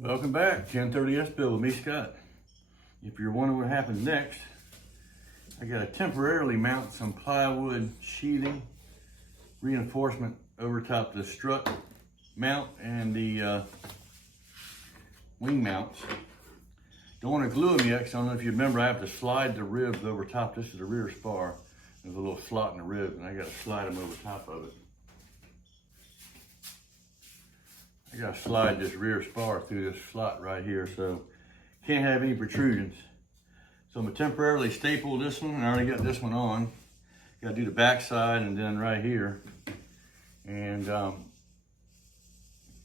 Welcome back, 1030S Build with me, Scott. If you're wondering what happens next, I got to temporarily mount some plywood sheathing reinforcement over top the strut mount and the wing mounts. Don't want to glue them yet, because I don't know if you remember, I have to slide the ribs over top. This is the rear spar. There's a little slot in the ribs, and I got to slide them over top of it. I got to slide this rear spar through this slot right here, so can't have any protrusions. So I'm going to temporarily staple this one. I already got this one on. Got to do the back side and then right here. And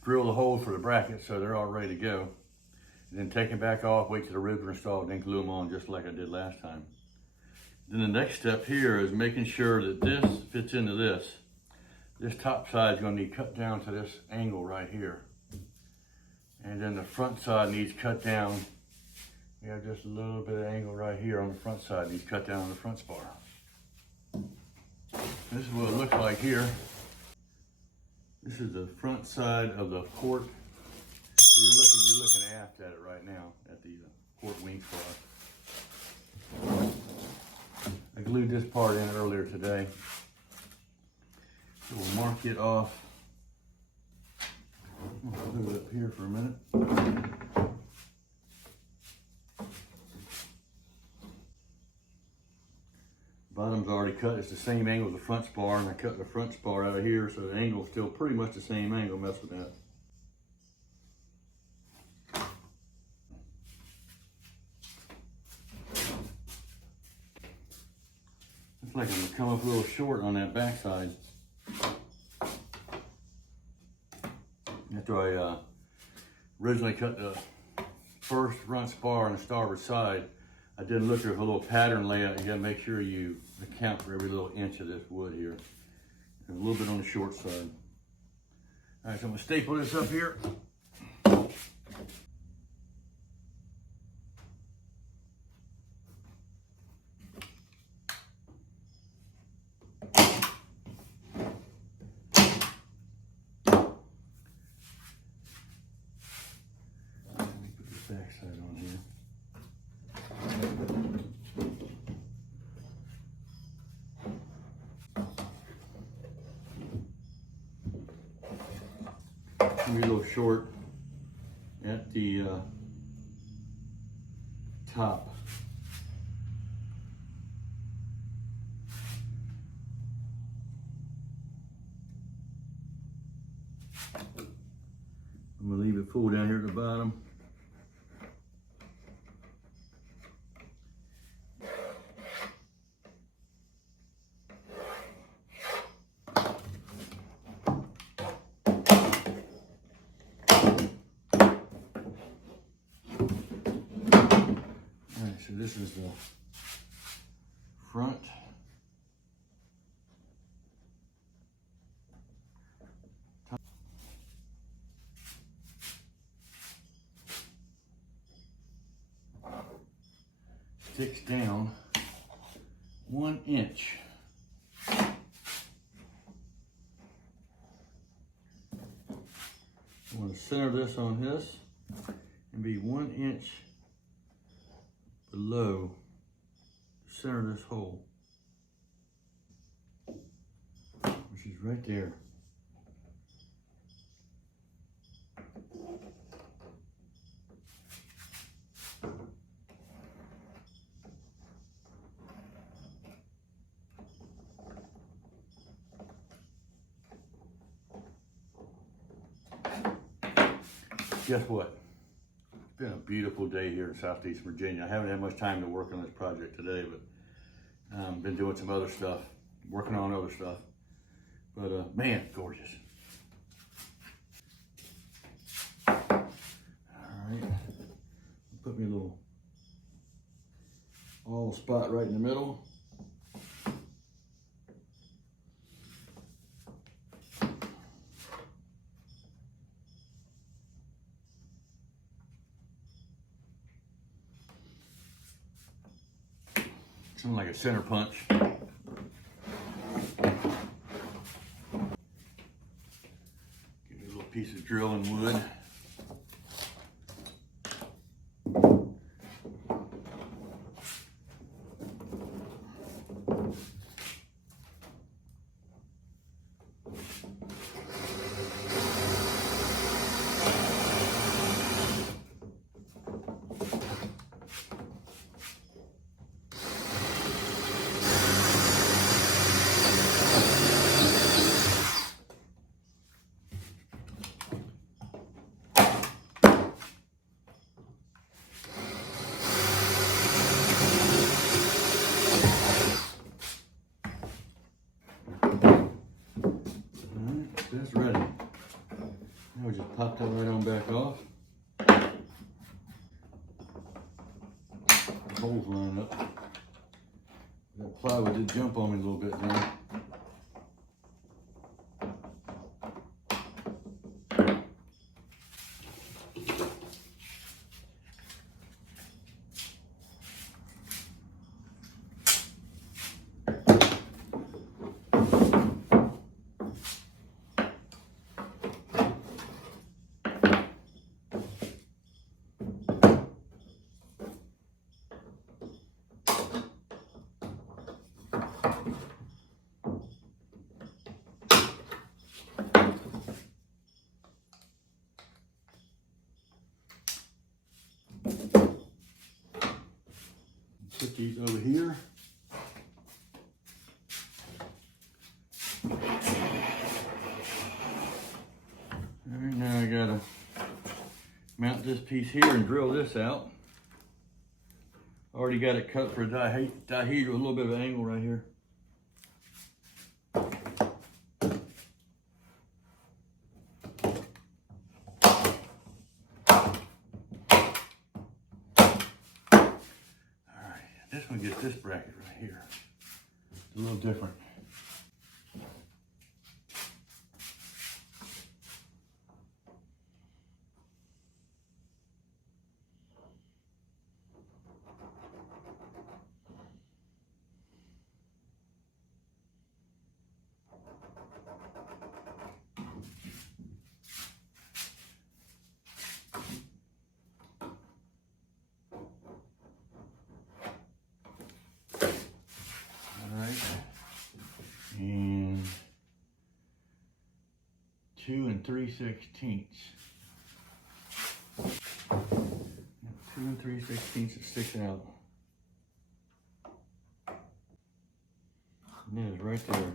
drill the hole for the brackets so they're all ready to go. And then take them back off, wait till the ribs are installed, then glue them on just like I did last time. Then the next step here is making sure that this fits into this. This top side is going to need cut down to this angle right here. And then the front side needs cut down. We have just a little bit of angle right here on the front side, needs cut down on the front spar. This is what it looks like here. This is the front side of the port. So you're looking aft at it right now, at the port wing spar. I glued this part in earlier today. So we'll mark it off. I'll glue it up here for a minute. Bottom's already cut. It's the same angle as the front spar, and I cut the front spar out of here, so the angle's still pretty much the same angle. Mess with that. Looks like I'm gonna come up a little short on that backside. After I originally cut the first front spar on the starboard side, I did look at a little pattern layout. You gotta make sure you account for every little inch of this wood here. And a little bit on the short side. All right, so I'm gonna staple this up here. Backside on here. Maybe a little short at the top. I'm gonna leave it full down here at the bottom. So this is the front. Sticks down 1 inch. I want to center this on this and be 1 inch below the center of this hole, which is right there. Guess what? It's been a beautiful day here in Southeast Virginia. I haven't had much time to work on this project today, but I've been doing some other stuff, working on other stuff. But man, gorgeous. All right, put me a little awl spot right in the middle. Something like a center punch. Get a little piece of drilling wood. Now we just pop that right on back off. The holes line up. That plywood did jump on me a little bit there. Put these over here. All right, now I gotta mount this piece here and drill this out. Already got it cut for a dihedral, a little bit of an angle right here. This one gets this bracket right here. It's a little different. And 2 3/16. 2 3/16 is sticking out. And it is right there.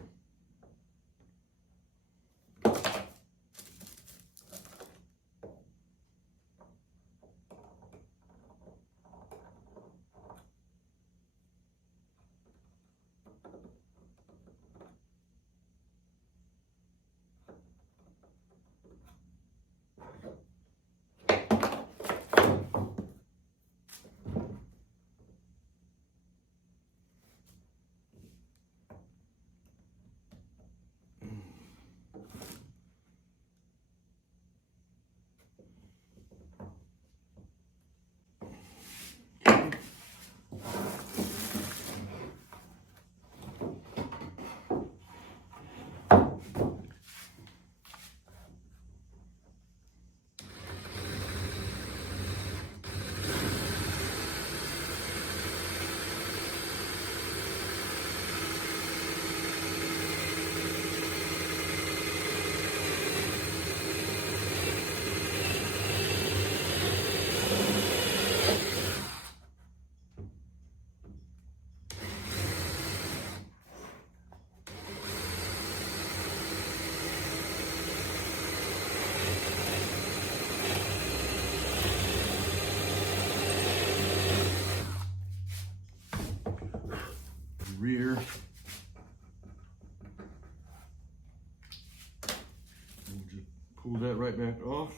Rear. We'll just pull that right back off.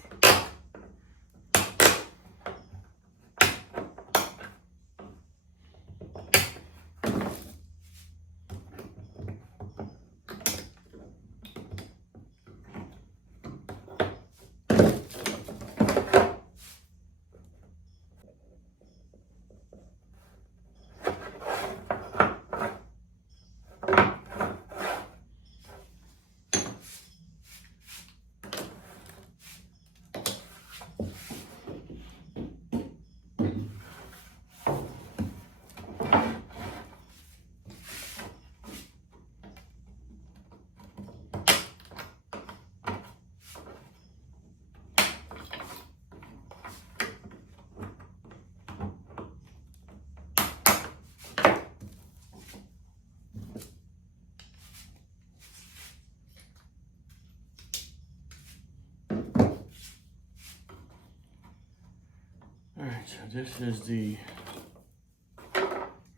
Alright, so this is the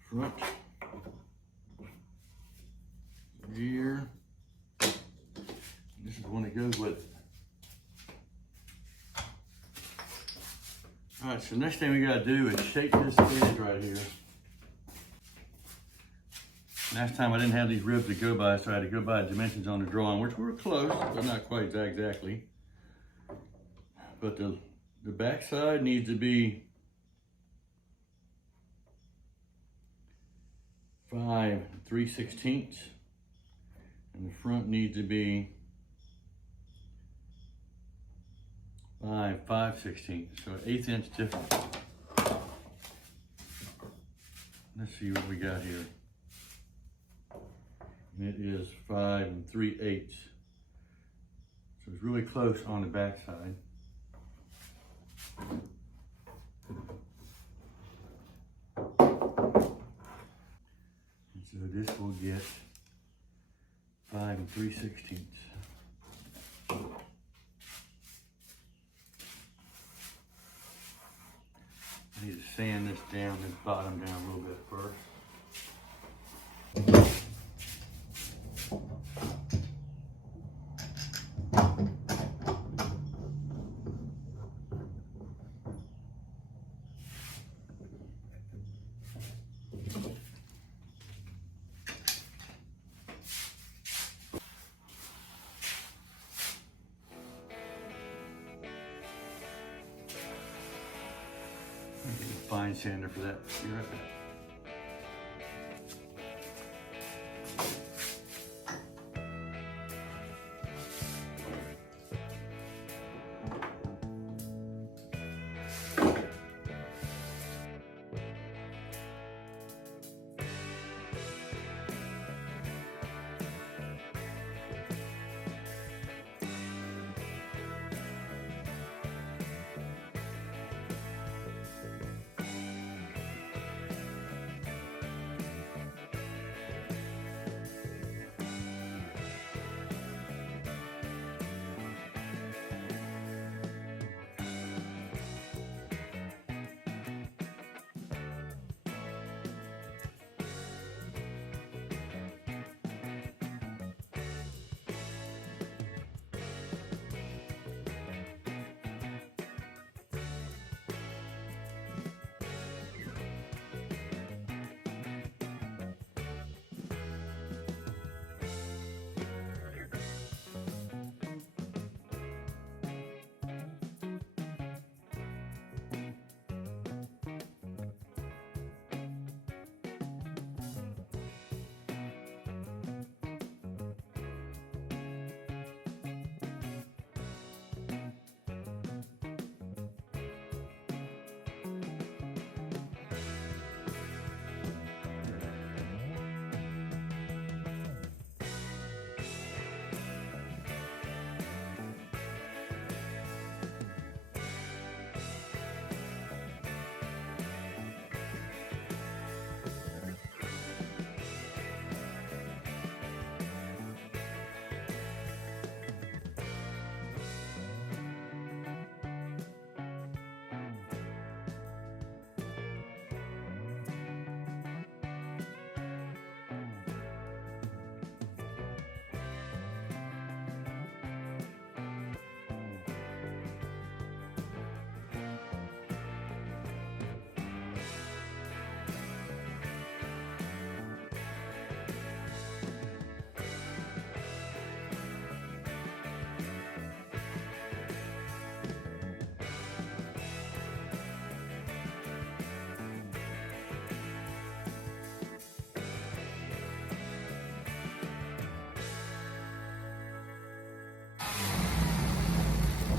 front, rear. This is the one that goes with it. All right, so next thing we gotta do is shape this edge right here. Last time I didn't have these ribs to go by, so I had to go by dimensions on the drawing, which were close, but not quite exactly. But the back side needs to be 5 3/16, and the front needs to be 5 5/16, so 1/8 inch difference. Let's see what we got here. And it is 5 3/8, so it's really close on the back side. And so this will get 5 3/16. I need to sand this down, this bottom down a little bit first. Get a fine sander for that. Be right back.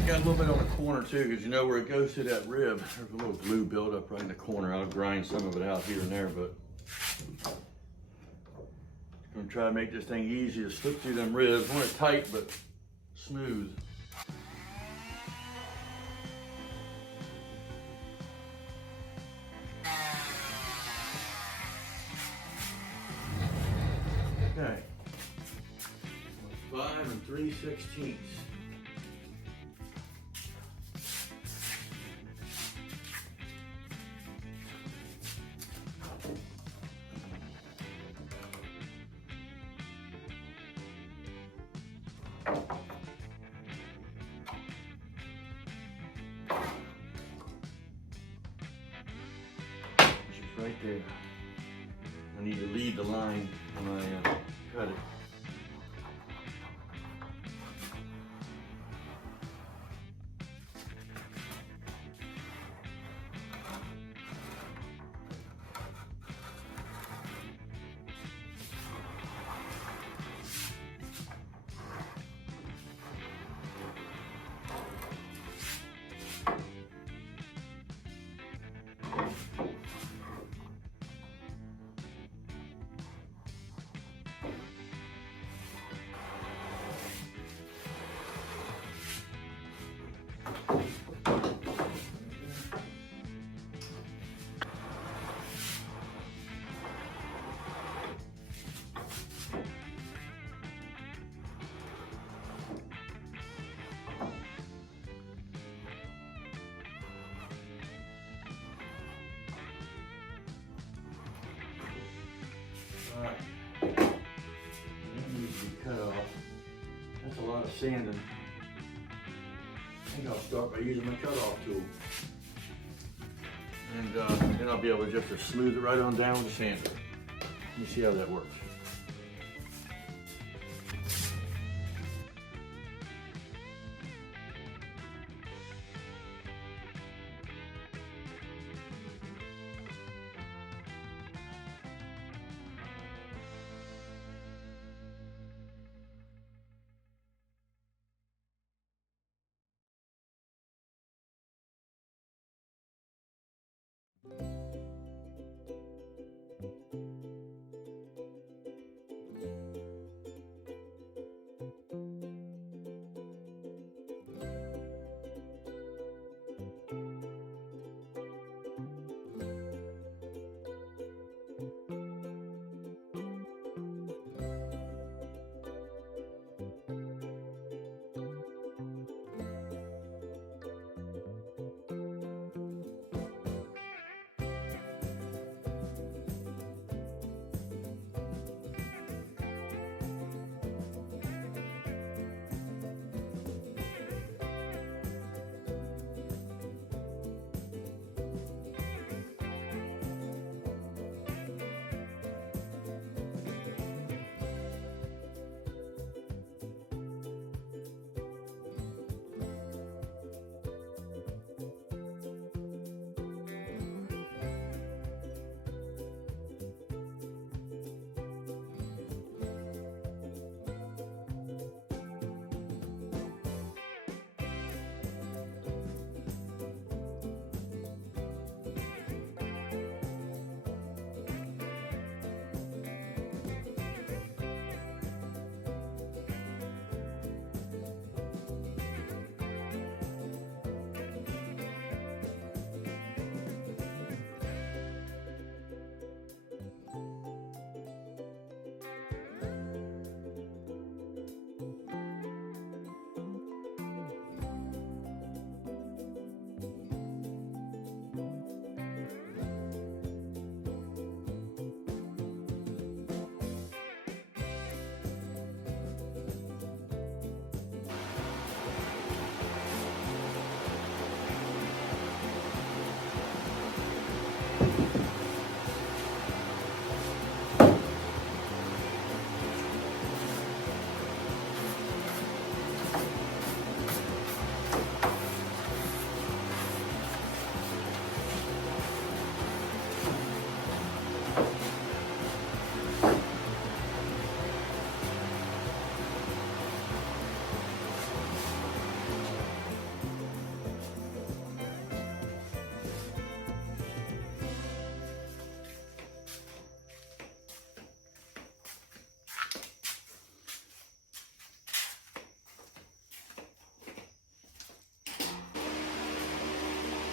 Got a little bit on the corner too, because you know where it goes through that rib, there's a little glue buildup right in the corner. I'll grind some of it out here and there, but I'm gonna try to make this thing easy to slip through them ribs. I want it tight but smooth. Okay, 5 3/16. there. I need to lead the line when I cut it. Alright, that needs to be cut off. That's a lot of sanding. I think I'll start by using my cut-off tool. And then I'll be able just to smooth it right on down with the sander. Let me see how that works.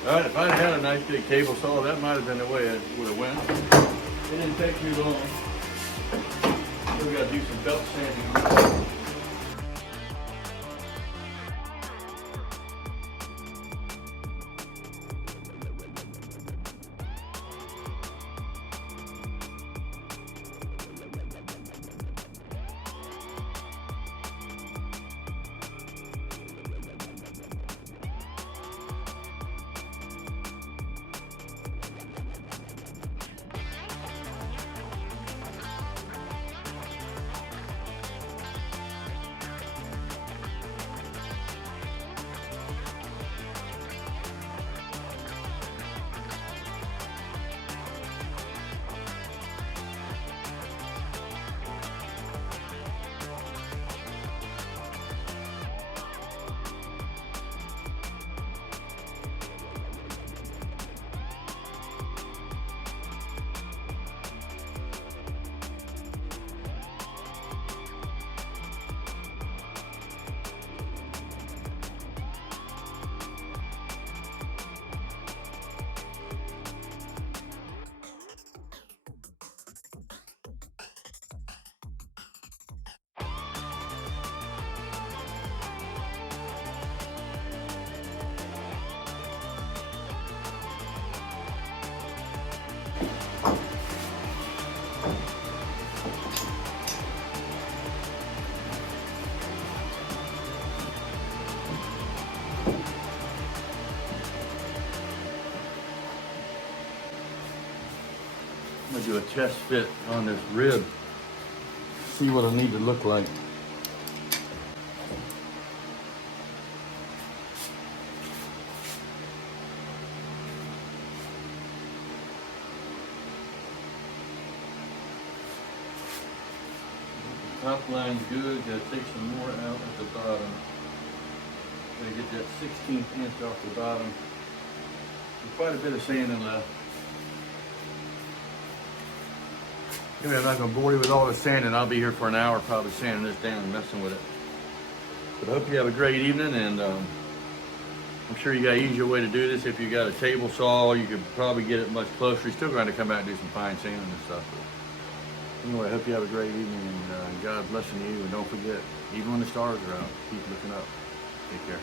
All right, if I'd had a nice big cable saw, that might have been the way it would have went. It didn't take too long. Still got to do some belt sanding. I'm gonna do a test fit on this rib. See what I need to look like. Top line's good, gotta take some more out at the bottom. Gotta get that 16th inch off the bottom. There's quite a bit of sanding left. Anyway, I'm not gonna bore you with all the sanding. I'll be here for an hour probably sanding this down and messing with it. But I hope you have a great evening, and I'm sure you got an easier way to do this. If you got a table saw, you could probably get it much closer. You're still going to come out and do some fine sanding and stuff. But anyway, I hope you have a great evening, and God blessing you. And don't forget, even when the stars are out, keep looking up. Take care.